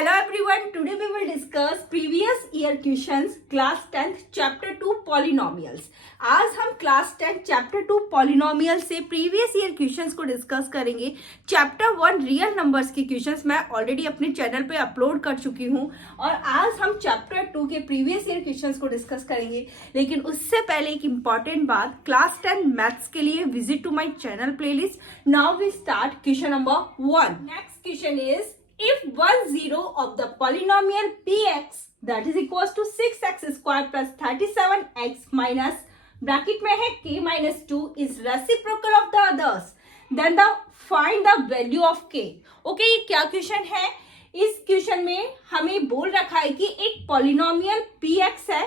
Hello everyone, today we will discuss previous year questions class 10th chapter 2 polynomials। आज हम class 10 chapter 2 polynomial से previous year questions को discuss करेंगे। Chapter 1 real numbers के questions मैं already अपने channel पे अपलोड कर चुकी हूँ और आज हम चैप्टर 2 के प्रीवियस ईयर क्वेश्चंस को डिस्कस करेंगे। लेकिन उससे पहले एक इंपॉर्टेंट बात, क्लास 10 मैथ्स के लिए visit to my channel playlist. Now we start question number 1। Next question is if one zero of the polynomial px that is equals to 6x square plus 37x minus bracket में है k minus 2 is reciprocal of the others then the find the value of k। Okay, ये क्या question है? इस question में हमें बोल रखा है कि एक पॉलिनोमियल px है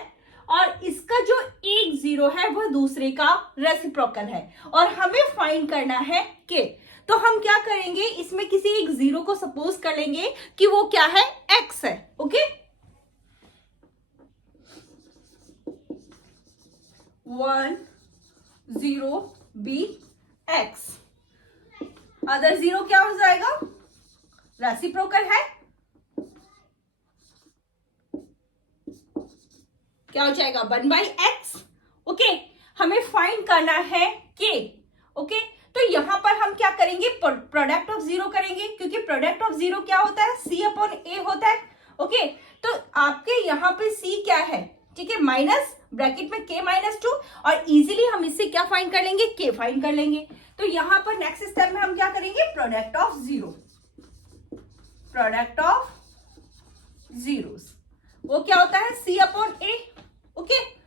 और इसका जो एक जीरो है वह दूसरे का रेसिप्रोकल है और हमें फाइंड करना है k। तो हम क्या करेंगे, इसमें किसी एक जीरो को सपोज कर लेंगे कि वो क्या है, x है। Okay, 1 0 b x, other zero क्या हो जाएगा, रेसिप्रोकल है, क्या हो जाएगा 1/x। ओके, हमें फाइंड करना है k। ओके, तो यहां पर हम क्या करेंगे, प्रोडक्ट ऑफ जीरो करेंगे क्योंकि प्रोडक्ट ऑफ जीरो क्या होता है, c अपॉन a होता है। ओके, तो आपके यहाँ पे c क्या है, ठीक है, माइनस ब्रैकेट में k माइनस 2 और इजीली हम इससे क्या फाइंड कर लेंगे, k फाइंड कर लेंगे। तो यहाँ पर नेक्स्ट स्टेप में हम क्या करेंगे, product of zero, product of zeros वो क्या होता है, c अपॉन a। ओके,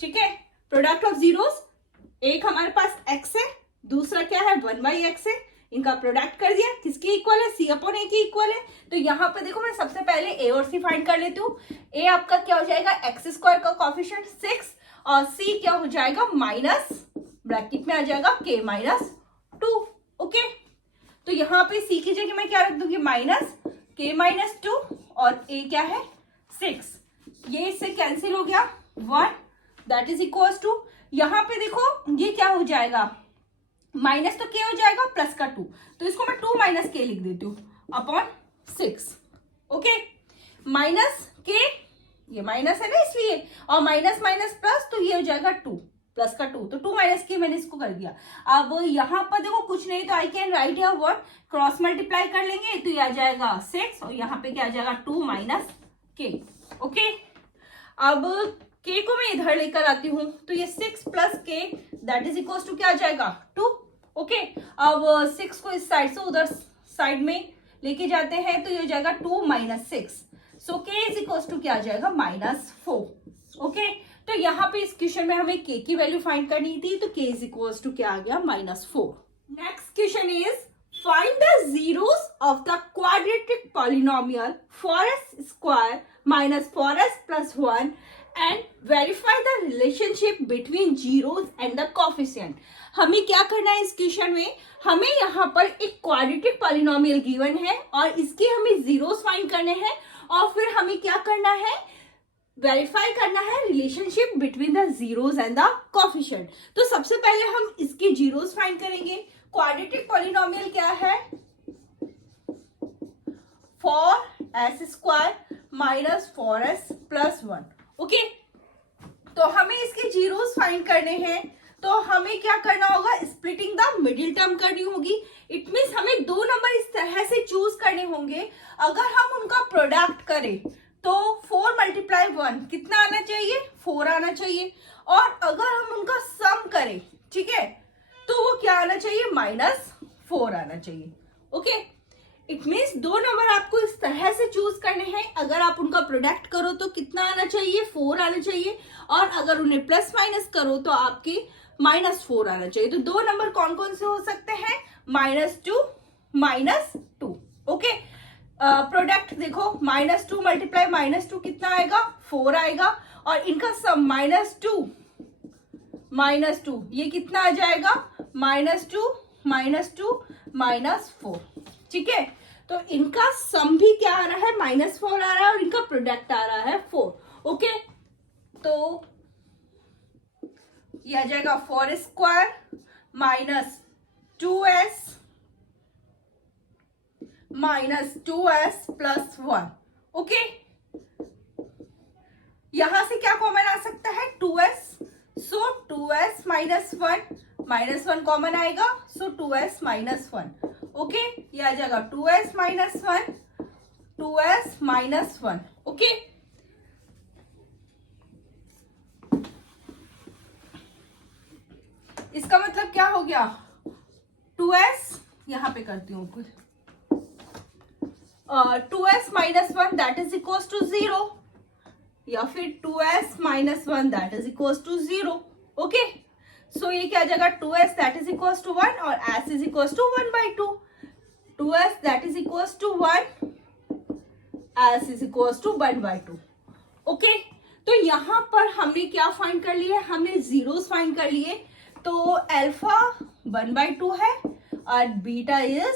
ठीक है, प्रोडक्ट ऑफ जीरोस, एक हमारे पास x है, दूसरा क्या है 1/x है, इनका प्रोडक्ट कर दिया, किसके इक्वल है, c अपॉन a के इक्वल है। तो यहाँ पे देखो मैं सबसे पहले a और c फाइंड कर लेती हूँ। a आपका क्या हो जाएगा, x स्क्वायर का कोएफिशिएंट 6 और c क्या हो जाएगा, माइनस ब्रैकेट में आ जाएगा k माइनस 2। ओके, तो यहाँ पे c की जगह मैं क्या रख दूंगी, माइनस k माइनस 2 और a क्या है 6, ये इससे कैंसिल हो गया 1 दैट इज इक्वल्स टू, यहां पे देखो ये क्या हो जाएगा, माइनस तो k हो जाएगा प्लस का 2, तो इसको मैं 2 माइनस k लिख देती हूँ अपॉन 6। ओके, माइनस k, ये माइनस है ना इसलिए, और माइनस माइनस प्लस, तो ये हो जाएगा 2 प्लस का 2, तो 2 माइनस k मैंने इसको कर दिया। अब यहां पर देखो कुछ नहीं तो आई कैन राइट या वर्ड क्रॉस मल्टीप्लाई कर लेंगे तो ये आ जाएगा 6 और यहाँ पे क्या आ जाएगा 2 माइनस k। ओके, अब k को मैं इधर लेकर आती हूँ तो ये 6 plus k that is equal to क्या आ जाएगा 2। ओके, अब 6 को इस साइड से उधर साइड में लेके जाते हैं तो ये हो जाएगा 2 minus 6, so k is equal to क्या आ जाएगा -4। ओके, तो यहाँ पे इस क्वेश्चन में हमें k की वैल्यू फाइंड करनी थी तो k इज इक्वल टू क्या आ गया -4। Next question is find the zeros of the quadratic polynomial 4s square minus 4s plus 1 and verify the relationship between zeros and the coefficient. हमें क्या करना है इस क्वेश्चन में, हमें यहाँ पर एक क्वाड्रेटिक पॉलिनोमियल गिवन है और इसके हमें जीरोस फाइंड करने हैं और फिर हमें क्या करना है, वेरीफाई करना है relationship between the zeros and the coefficient. तो सबसे पहले हम इसके जीरोस फाइंड करेंगे। क्वाड्रेटिक पॉलिनोमियल क्या है, 4s square minus 4s plus 1। Okay, तो हमें इसके जीरोस फाइंड करने हैं तो हमें क्या करना होगा, स्प्लिटिंग द मिडिल टर्म करनी होगी। इट मीन्स हमें दो नंबर इस तरह से चूज करने होंगे, अगर हम उनका प्रोडक्ट करें तो 4 मल्टीप्लाई 1 कितना आना चाहिए, 4 आना चाहिए, और अगर हम उनका सम करें, ठीक है, तो वो क्या आना चाहिए, -4 आना चाहिए। ओके, इट मीन्स दो नंबर आपको इस तरह से चूज करने हैं, अगर आप उनका प्रोडक्ट करो तो कितना आना चाहिए, 4 आना चाहिए, और अगर उन्हें प्लस माइनस करो तो आपके -4 आना चाहिए। तो दो नंबर कौन कौन से हो सकते हैं, -2 -2। ओके, प्रोडक्ट देखो, -2 मल्टीप्लाई -2 कितना आएगा, 4 आएगा, और इनका सम -2 ये कितना आ जाएगा, -2 -4। ठीक है, तो इनका सम भी क्या आ रहा है, -4 आ रहा है और इनका प्रोडक्ट आ रहा है 4। ओके, तो ये आ जाएगा 4 square minus 2s minus 2s plus 1। Okay, यहां से क्या कॉमन आ सकता है 2s, सो 2s माइनस 1 कॉमन आएगा, सो 2s माइनस 1। ओके, ये आ जाएगा 2s minus 1, 2s minus 1। Okay, इसका मतलब क्या हो गया 2s, यहां पे करती हूं कुछ, 2s minus 1 that is equal to 0, या फिर 2s minus 1 that is equal to 0। Okay, so ये क्या आ जाएगा 2s that is equal to 1 और s is equal to 1/2, 2s that is equal to 1, s is equal to 1/2। Okay, तो यहां पर हमने क्या फाइंड कर लिया, हमने जीरोस फाइंड कर लिए। तो अल्फा 1/2 है और बीटा इज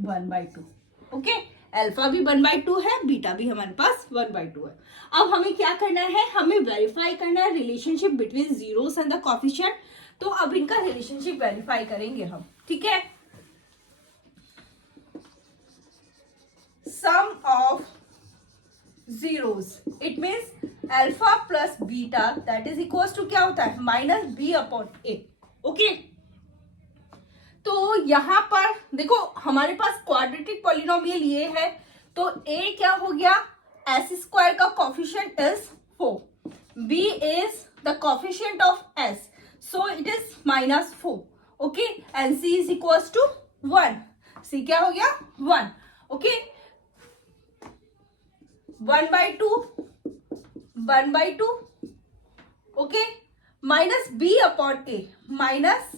1/2। ओके, अल्फा भी 1/2 है, बीटा भी हमारे पास 1/2 है। अब हमें क्या करना है, हमें वेरीफाई करना है relationship between zeros and the coefficient. तो अब इनका रिलेशनशिप वेरीफाई करेंगे हम, ठीक है। Sum of zeros, it means alpha plus beta that is equal to क्या होता है माइनस बी अपॉन ए। ओके, तो यहां पर देखो हमारे पास क्वाड्रेटिक पॉलिनोमियल ये है, तो a क्या हो गया s स्क्वायर का coefficient is 4, b is the coefficient of s, so it is minus 4। Okay, and c is equal to 1, c क्या हो गया 1। Okay, 1/2, okay, minus b upon a, minus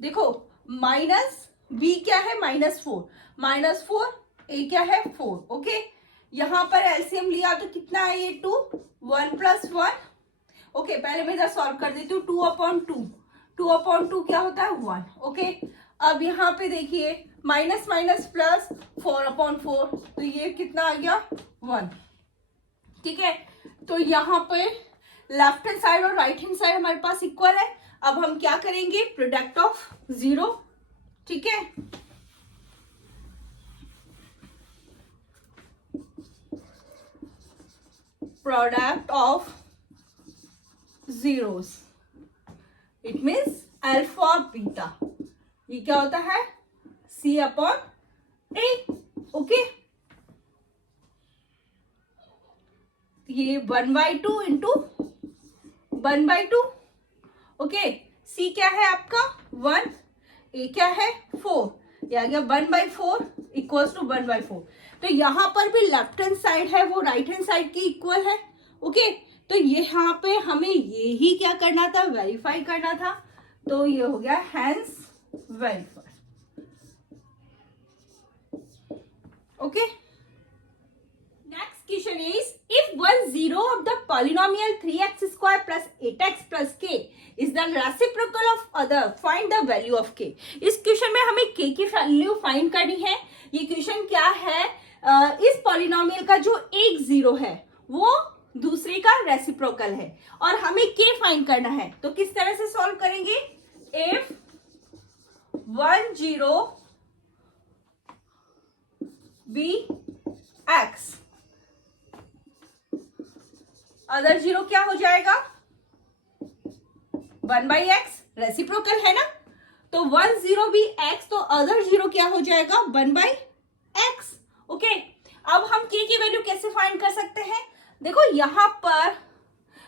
देखो माइनस b क्या है -4, a क्या है 4। Okay, यहां पर एलसीएम लिया तो कितना है ये 2, 1 + 1। ओके, पहले मैं इधर सॉल्व कर देती हूँ, 2/2 क्या होता है 1। ओके, अब यहाँ पे देखिए माइनस माइनस प्लस 4/4, तो ये कितना आ गया 1। ठीक है, तो यहाँ पे लेफ्ट हैंड साइड और राइट हैंड साइड हमारे पास इक्वल है। अब हम क्या करेंगे प्रोडक्ट ऑफ जीरो, ठीक है। Product of zeros, it means alpha beta, ये क्या होता है c अपॉन a। ओके, ये 1/2 इंटू 1/2। ओके, c क्या है आपका 1, a क्या है 4, ये आ गया 1/4 इक्वल्स टू 1/4। तो यहां पर भी लेफ्ट हैंड साइड है वो राइट हैंड साइड की इक्वल है। ओके, तो ये यहाँ पे हमें ये ही क्या करना था वेरीफाई करना था, तो ये हो गया hence verify. Okay, next question is if one zero of the polynomial 3x square plus 8x plus k is the reciprocal of other, find the value of k। इस क्वेश्चन में हमें k की वैल्यू फाइंड करनी है। ये question क्या है, इस पॉलिनोमियल का जो एक जीरो है वो दूसरे का रेसिप्रोकल है और हमें k फाइंड करना है। तो किस तरह से सॉल्व करेंगे, if 1 0 be x, other zero क्या हो जाएगा 1/x, रेसिप्रोकल है ना, तो 1 0 भी x, तो अदर जीरो क्या हो जाएगा 1/x। ओके, अब हम k की वैल्यू कैसे फाइंड कर सकते हैं, देखो यहां पर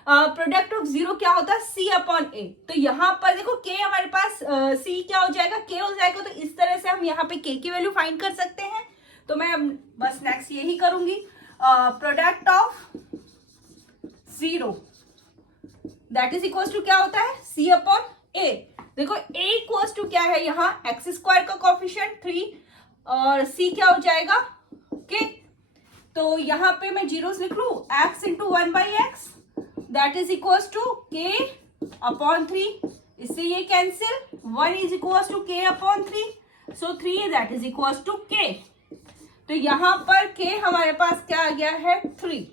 प्रोडक्ट ऑफ जीरो क्या होता है c अपॉन a, तो यहां पर देखो k हमारे पास c क्या हो जाएगा k हो जाएगा, तो इस तरह से हम यहाँ पे k की वैल्यू फाइंड कर सकते हैं। तो मैं बस नेक्स्ट यही करूंगी, product of zero that is equal to क्या होता है c अपॉन a। देखो a इक्वल टू क्या है यहाँ एक्स स्क्वायर का कोफिशिएंट 3 और c क्या हो जाएगा k, तो यहाँ पे मैं जीरोस लिख लू x into 1/x that is equal to k upon 3, इससे ये cancel, 1 is equal to k upon 3, so 3 that is equal to k। तो यहाँ पर k हमारे पास क्या आ गया है 3।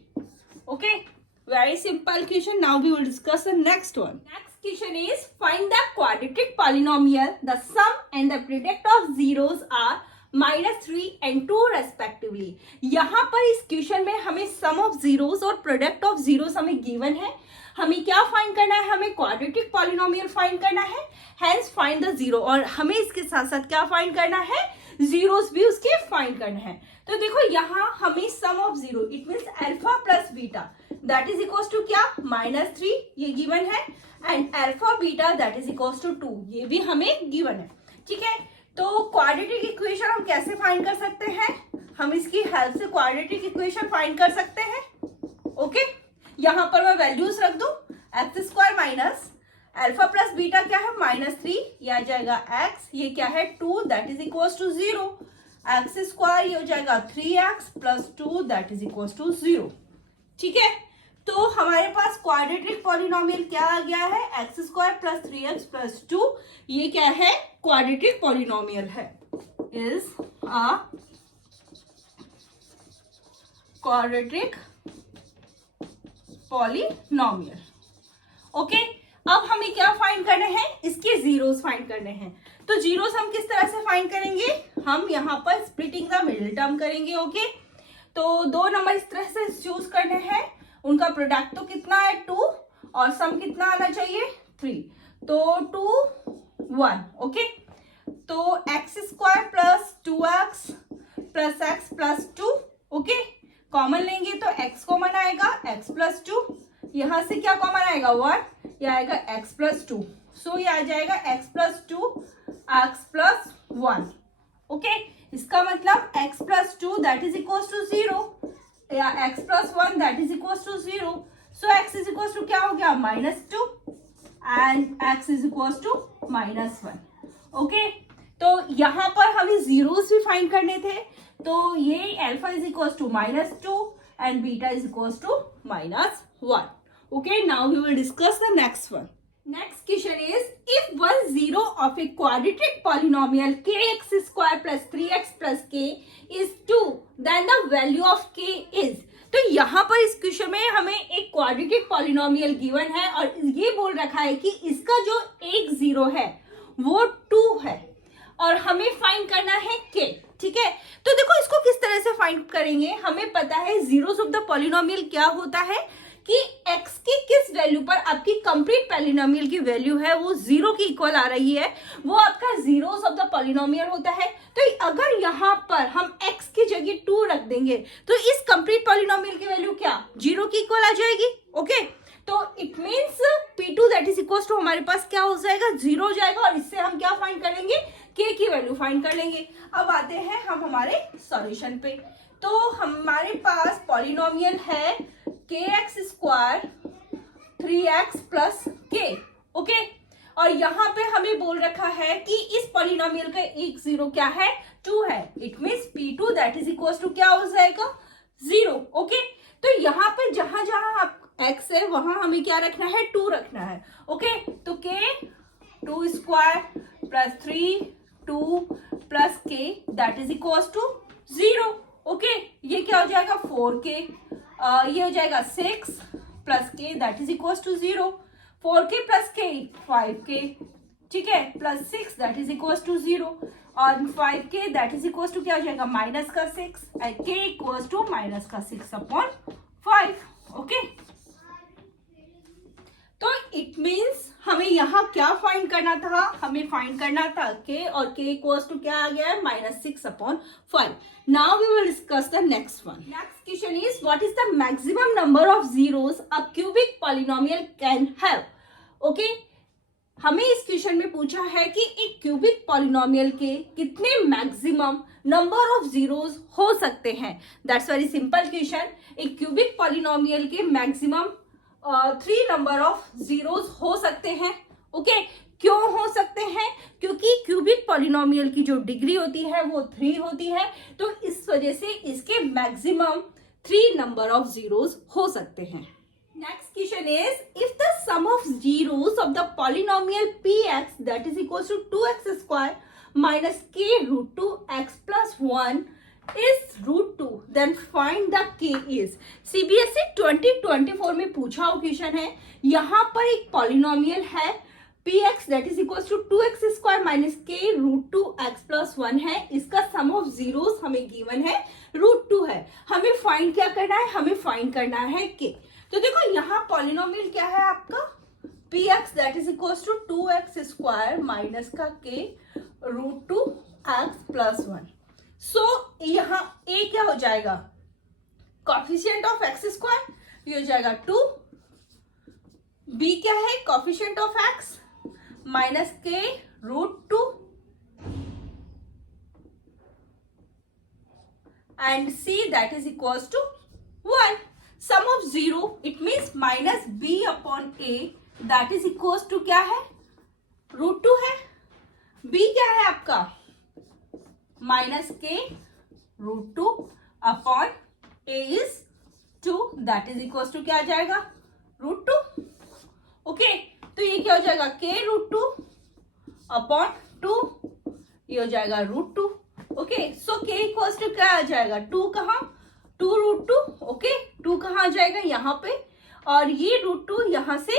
Okay, very simple question. Now we will discuss the next one. Next Question is find the quadratic polynomial. The sum and the product of zeros are -3 and 2 respectively. यहाँ पर इस क्वेश्चन में हमें सम ऑफ जीरोस और product of zeros हमें given है. हमें क्या फाइंड करना है? हमें क्वाड्रेटिक पॉलिनोमियल फाइंड करना है. Hence find the zero. और हमें इसके साथ साथ क्या फाइंड करना है? जीरोस भी उसके फाइंड करना है. तो देखो यहाँ हमें sum of zero, it means alpha plus beta that is equals to क्या? -3 ये गिवन है. And alpha beta that is equals to 2 ये भी हमें गिवन है. ठीक है, तो क्वाड्रेटिक इक्वेशन हम कैसे फाइंड कर सकते हैं? हम इसकी हेल्प से क्वाड्रेटिक इक्वेशन फाइंड कर सकते हैं. ओके, यहाँ पर मैं वैल्यूज रख दूं. X square minus alpha plus beta क्या है? -3 ये आ जाएगा एक्स, ये क्या है? 2 that is equals to 0. X square ये हो जाएगा 3x plus 2 that is equals to 0. ठीक है, तो हमारे पास क्वाड्रेटिक पॉलिनोमियल क्या आ गया है? X square plus 3x plus 2. ये क्या है? क्वाड्रेटिक पॉलिनोमियल है. Is a quadratic polynomial. Okay, अब हमें क्या फाइंड करने हैं? इसके जीरोस फाइंड करने हैं. तो जीरोस हम किस तरह से फाइंड करेंगे? हम यहाँ पर स्प्लिटिंग द मिडिल टर्म करेंगे. ओके, तो दो नंबर इस तरह से चूज करने हैं. उनका प्रोडक्ट तो कितना है? 2 और सम कितना आना चाहिए? 3. तो 2 1. ओके, तो x square plus 2x plus x plus 2. Okay, common लेंगे तो x कॉमन आएगा, x प्लस 2. यहां से क्या कॉमन आएगा? 1. ये आएगा x प्लस 2. सो ये आ जाएगा x plus 2 x plus 1. Okay, इसका मतलब x plus 2 that is equals to 0 या x plus 1 that is equals to 0. So x is equals to क्या हो गया? -2 and x is equals to -1. Okay, तो यहाँ पर हमें जीरोस भी फाइंड करने थे. तो ये alpha is equals to -2 and beta is equals to -1. Okay, now we will discuss the next one. Next question is, if one zero of a quadratic polynomial kx square plus 3x plus k is 2, then the value of k is. तो यहाँ पर इस question में हमें एक quadratic polynomial given है और ये बोल रखा है कि इसका जो एक जीरो है वो 2 है और हमें फाइंड करना है k. ठीक है, तो देखो इसको किस तरह से फाइंड करेंगे. हमें पता है जीरोस ऑफ द पॉलिनोमियल क्या होता है कि x की किस वैल्यू पर आपकी कंप्लीट पॉलिनोमियल की वैल्यू है वो 0 की इक्वल आ रही है, वो आपका जीरोस ऑफ द पॉलिनोमियल होता है. तो अगर यहाँ पर हम x की जगह 2 रख देंगे तो इस कंप्लीट पॉलिनोमियल की वैल्यू क्या? 0 की इक्वल आ जाएगी. ओके, तो it means p2 that is equal to हमारे पास क्या हो जाएगा? 0 हो जाएगा. और इससे हम क्या फाइंड करेंगे? k की वैल्यू फाइंड कर लेंगे. अब आते हैं हम हमारे सॉल्यूशन पे. तो हमारे पास पॉलिनोमियल है kx square 3x plus k. Okay, और यहाँ पे हमें बोल रखा है कि इस पॉलिनोमियल का एक जीरो क्या है? 2 है. It means p2 that is equal to क्या हो जाएगा? 0. ओके, तो यहाँ पे जहां जहां आप x है वहां हमें क्या रखना है? 2 रखना है. ओके, तो k 2 square plus 3 2 plus k that is equal to 0. Okay, ये क्या हो जाएगा? 4k. ये हो जाएगा 6 plus k that is equal to 0. 4k plus k 5k. ठीक है, plus 6 that is equal to 0 और 5k that is equal to क्या हो जाएगा? माइनस का 6 and k equal to minus का 6/5. ओके, तो इट मीन्स हमें यहाँ क्या फाइंड करना था? हमें फाइंड करना था k और k इक्वल्स टू क्या आ गया है? -6/5. Now we will discuss the next one. Next question is, what is the maximum number of zeros a cubic polynomial can have? Okay, हमें इस क्वेश्चन में पूछा है कि एक क्यूबिक पॉलिनोमियल के कितने मैक्सिमम नंबर ऑफ जीरोस हो सकते हैं. That's very simple question. एक क्यूबिक पॉलिनोमियल के मैक्सिमम 3 नंबर ऑफ जीरोस हो सकते हैं. ओके, क्यों हो सकते हैं? क्योंकि क्यूबिक पॉलिनोमियल की जो डिग्री होती है वो 3 होती है. तो इस वजह से इसके मैक्सिमम 3 नंबर ऑफ जीरोस हो सकते हैं. Next question is, if the sum of zeros of the polynomial px that is equals to 2x square minus k root 2x plus 1 is √2, then find the k is। CBSE 2024 में पूछा हुआ question है। यहाँ पर एक polynomial है px that is equals to 2x square minus k √2x plus 1 है। इसका सम ऑफ जीरोस हमें गिवन है √2 है। हमें फाइंड क्या करना है, हमें फाइंड करना है k। तो देखो यहाँ पॉलिनोमियल क्या है आपका px that is equals to 2x square minus का k √2x plus 1। सो यहाँ a क्या हो जाएगा, कॉफिशिएंट ऑफ x स्क्वायर, ये हो जाएगा 2। b क्या है, coefficient of x minus k √2 and c that is equals to 1। sum of 0 it means minus b upon a that is equals to क्या है, √2 है। b क्या है आपका, minus k √2 upon a is 2 that is equals to क्या आ जाएगा, √2। Okay, तो ये क्या हो जाएगा k √2 अपॉन 2, ये हो जाएगा √2। Okay, so k equals to क्या आ जाएगा, 2 कहाँ, 2 √2। ओके, 2 कहाँ आ जाएगा, यहाँ पे, और ये √2 यहाँ से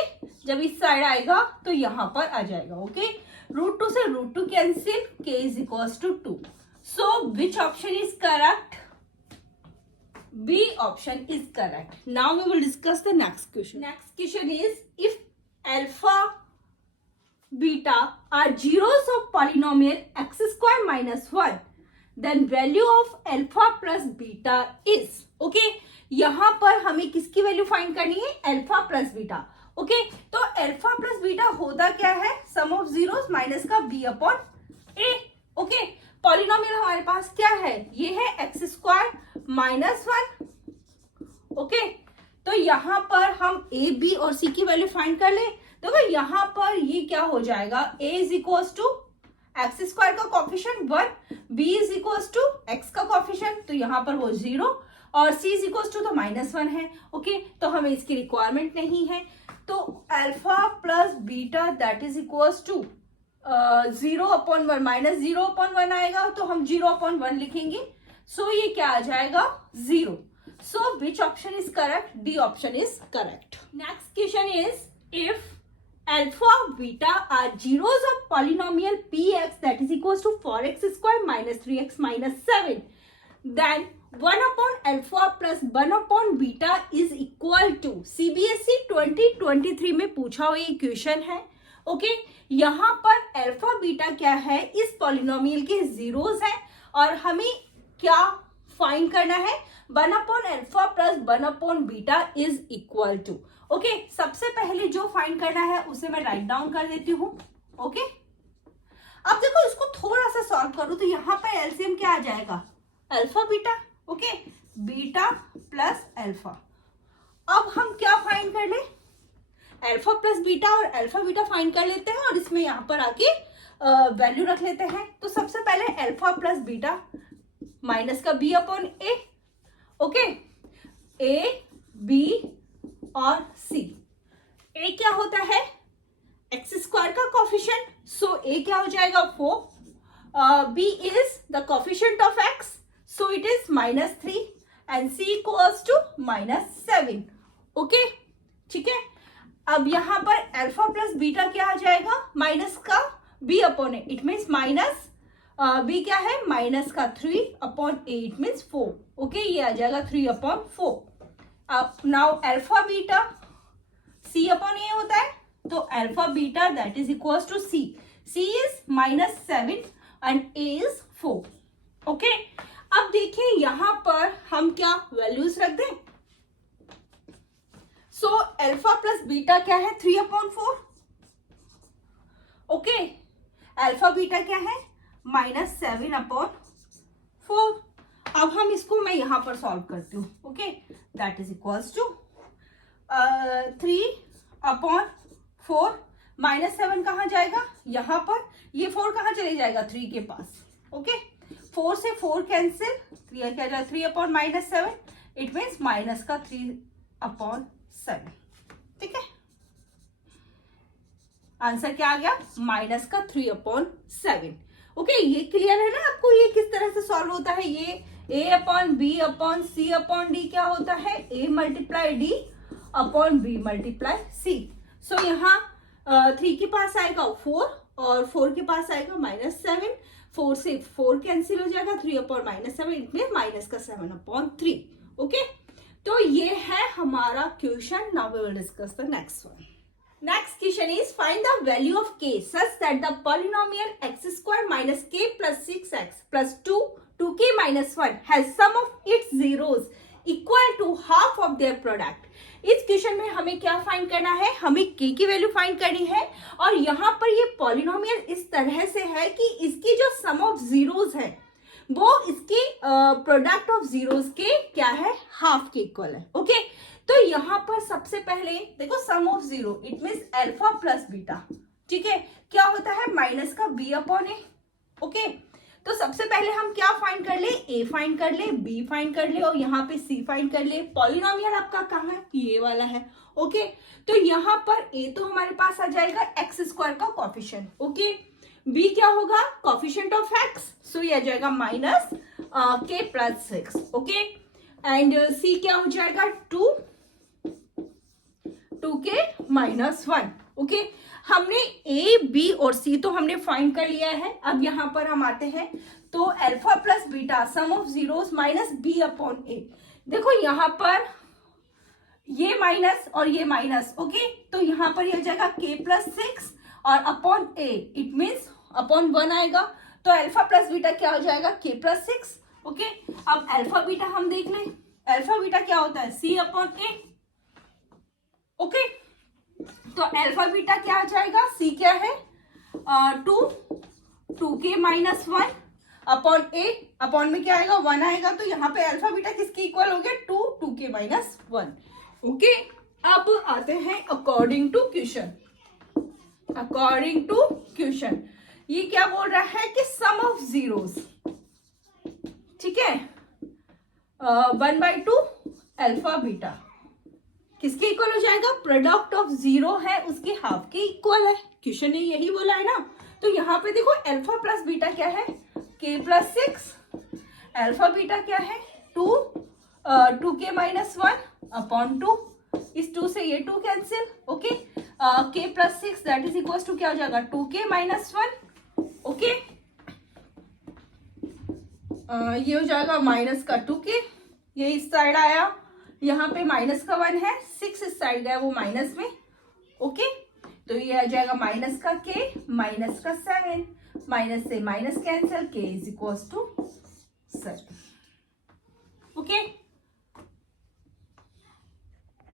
जब इस साइड आएगा तो यहाँ पर आ जाएगा। ओके, √2 से √2 cancel, k is equals to 2। So which option is correct, B option is correct. Now we will discuss the next question. Next question is, if alpha, beta are zeros of polynomial x square minus 1, then value of alpha plus beta is। Okay, यहाँ पर हमें किसकी value find करनी है, alpha plus beta. Okay, तो alpha plus beta होता क्या है, सम ऑफ जीरोस माइनस का b upon a। Okay, polynomial हमारे पास क्या है, ये है एक्स स्क्वायर माइनस 1। ओके, तो यहाँ पर हम a b और c की वैल्यू फाइंड कर ले। देखो यहाँ पर ये क्या हो जाएगा, a is equals to X square का coefficient 1, b is equals to x का कॉफिशिएंट, तो यहाँ पर वो 0, और c इज इक्वल्स टू तो -1 है। ओके, तो हमें इसकी रिक्वायरमेंट नहीं है, तो alpha plus beta that is equals to 0/1 minus 0/1 आएगा, तो हम 0/1 लिखेंगे। सो ये क्या आ जाएगा, 0। So which option is correct, D option is correct. Next question is, if alpha beta are zeros of polynomial px that is equals to 4x square minus 3x minus 7, then 1 upon alpha plus 1 upon beta is equal to। CBSE 2023 में पूछा हुआ ये question है। Okay, यहाँ पर alpha beta क्या है, इस पॉलिनोमियल के जीरोस है, और हमें क्या फाइंड करना है, 1 upon alpha plus 1 upon beta is equal to. Okay, सबसे पहले जो फाइंड करना है उसे मैं राइट डाउन कर देती हूँ। ओके, अब देखो इसको थोड़ा सा सॉल्व करूँ तो यहाँ पर एलसीएम क्या आ जाएगा, alpha beta. Okay, beta plus alpha. अब हम क्या फाइंड कर ले, अल्फा प्लस बीटा और अल्फा बीटा फाइंड कर लेते हैं, और इसमें यहाँ पर आके वैल्यू रख लेते हैं। तो सबसे पहले अल्फा प्लस बीटा माइनस का b upon A. Okay, a b और c। a क्या होता है, एक्स स्क्वायर का कॉफिशिएंट, सो a क्या हो जाएगा 4, b is the coefficient of x, so it is -3 and c equals to -7। Okay, ठीक है। अब यहाँ पर अल्फा प्लस बीटा क्या आ जाएगा, माइनस का b upon A, it means minus b क्या है, माइनस का 3 upon A, it means 4। Okay, ये आ जाएगा 3/4। अब now alpha beta c upon A होता है, तो alpha beta that is equals to c। c is -7 and a is 4। Okay, अब देखिए यहाँ पर हम क्या वैल्यूज रख दें। सो अल्फा प्लस बीटा क्या है, 3/4। ओके, अल्फा बीटा क्या है, -7/4। अब हम इसको मैं यहां पर सॉल्व करती हूँ। Okay, that is equals to 3/4 -7 कहाँ जाएगा, यहाँ पर, ये 4 कहाँ चले जाएगा, 3 के पास। ओके, 4 से 4 कैंसिल, क्या जाएगा 3/-7, इट मीन्स माइनस का 3/7। ठीक है, आंसर क्या आ गया, माइनस का 3/7। ओके, ये क्लियर है ना आपको, ये किस तरह से सॉल्व होता है, ये A upon B upon C upon D क्या होता है, A multiply D upon B multiply C. So यहाँ 3 के पास आएगा 4 और 4 के पास आएगा -7, 4 से 4 कैंसिल हो जाएगा, 3 अपॉन -7 इतने माइनस का 7 अपॉन 3। ओके, तो ये है हमारा question. Now we will discuss the next one. Next question is find the value of k such that the polynomial x square minus k plus 6x plus 2k minus 1 has sum of its zeros equal to half of their product। इस question में हमें क्या find करना है, हमें k की value find करनी है और यहाँ पर ये पॉलिनोमियल इस तरह से है कि इसकी जो सम ऑफ जीरोस है वो इसके प्रोडक्ट ऑफ जीरोस के क्या है, हाफ के इक्वल है। ओके, तो यहाँ पर सबसे पहले देखो sum of zero it means alpha plus beta, ठीक है, क्या होता है माइनस का बी अपॉन ए। ओके, तो सबसे पहले हम क्या फाइंड कर ले, ए फाइंड कर ले, बी फाइंड कर ले और यहाँ पे सी फाइंड कर ले। पॉलिनोमियल आपका कहाँ है, ये वाला है। ओके, तो यहाँ पर ए तो हमारे पास आ जाएगा एक्स स्क्वायर का कॉफिशिएंट। ओके, बी क्या होगा, कॉफिशिएंट ऑफ एक्स, सो ये आ जाएगा माइनस के प्लस 6। ओके, एंड सी क्या हो जाएगा 2k माइनस 1। ओके, हमने ए बी और सी तो हमने फाइंड कर लिया है। अब यहाँ पर हम आते हैं तो alpha plus beta sum of zeros minus B upon A. देखो यहाँ पर ये माइनस और ये माइनस। ओके, तो यहाँ पर ये हो जाएगा k प्लस 6 और upon A it means upon 1 आएगा, तो अल्फा प्लस बीटा क्या हो जाएगा k प्लस 6। ओके, अब अल्फा बीटा हम देख लें, अल्फा बीटा क्या होता है c अपॉन ए। ओके, तो अल्फा बीटा क्या आ जाएगा, c क्या है 2k माइनस 1 अपॉन ए, अपॉन में क्या आएगा 1 आएगा, तो यहाँ पे अल्फा बीटा किसके इक्वल हो गया 2k माइनस 1। ओके, अब आते हैं according to question. According to question ये क्या बोल रहा है कि सम ऑफ जीरोस, ठीक है, 1/2 अल्फा बीटा किसके इक्वल हो जाएगा, प्रोडक्ट ऑफ जीरो है उसके हाफ के इक्वल है। क्वेश्चन ने यही बोला है ना, तो यहाँ पे देखो अल्फा प्लस बीटा क्या है k प्लस 6, अल्फा बीटा क्या है 2k माइनस 1 अपॉन 2, इस 2 से ये 2 cancel. Okay, k plus 6 that is equal to क्या हो जाएगा 2k माइनस 1। ओके, ये हो जाएगा माइनस का 2k, ये इस साइड आया, यहाँ पे माइनस का 1 है, 6 इस साइड गया वो माइनस में। ओके, तो ये आ जाएगा माइनस का k माइनस का 7, माइनस से minus cancel, k is equal to 7। Okay,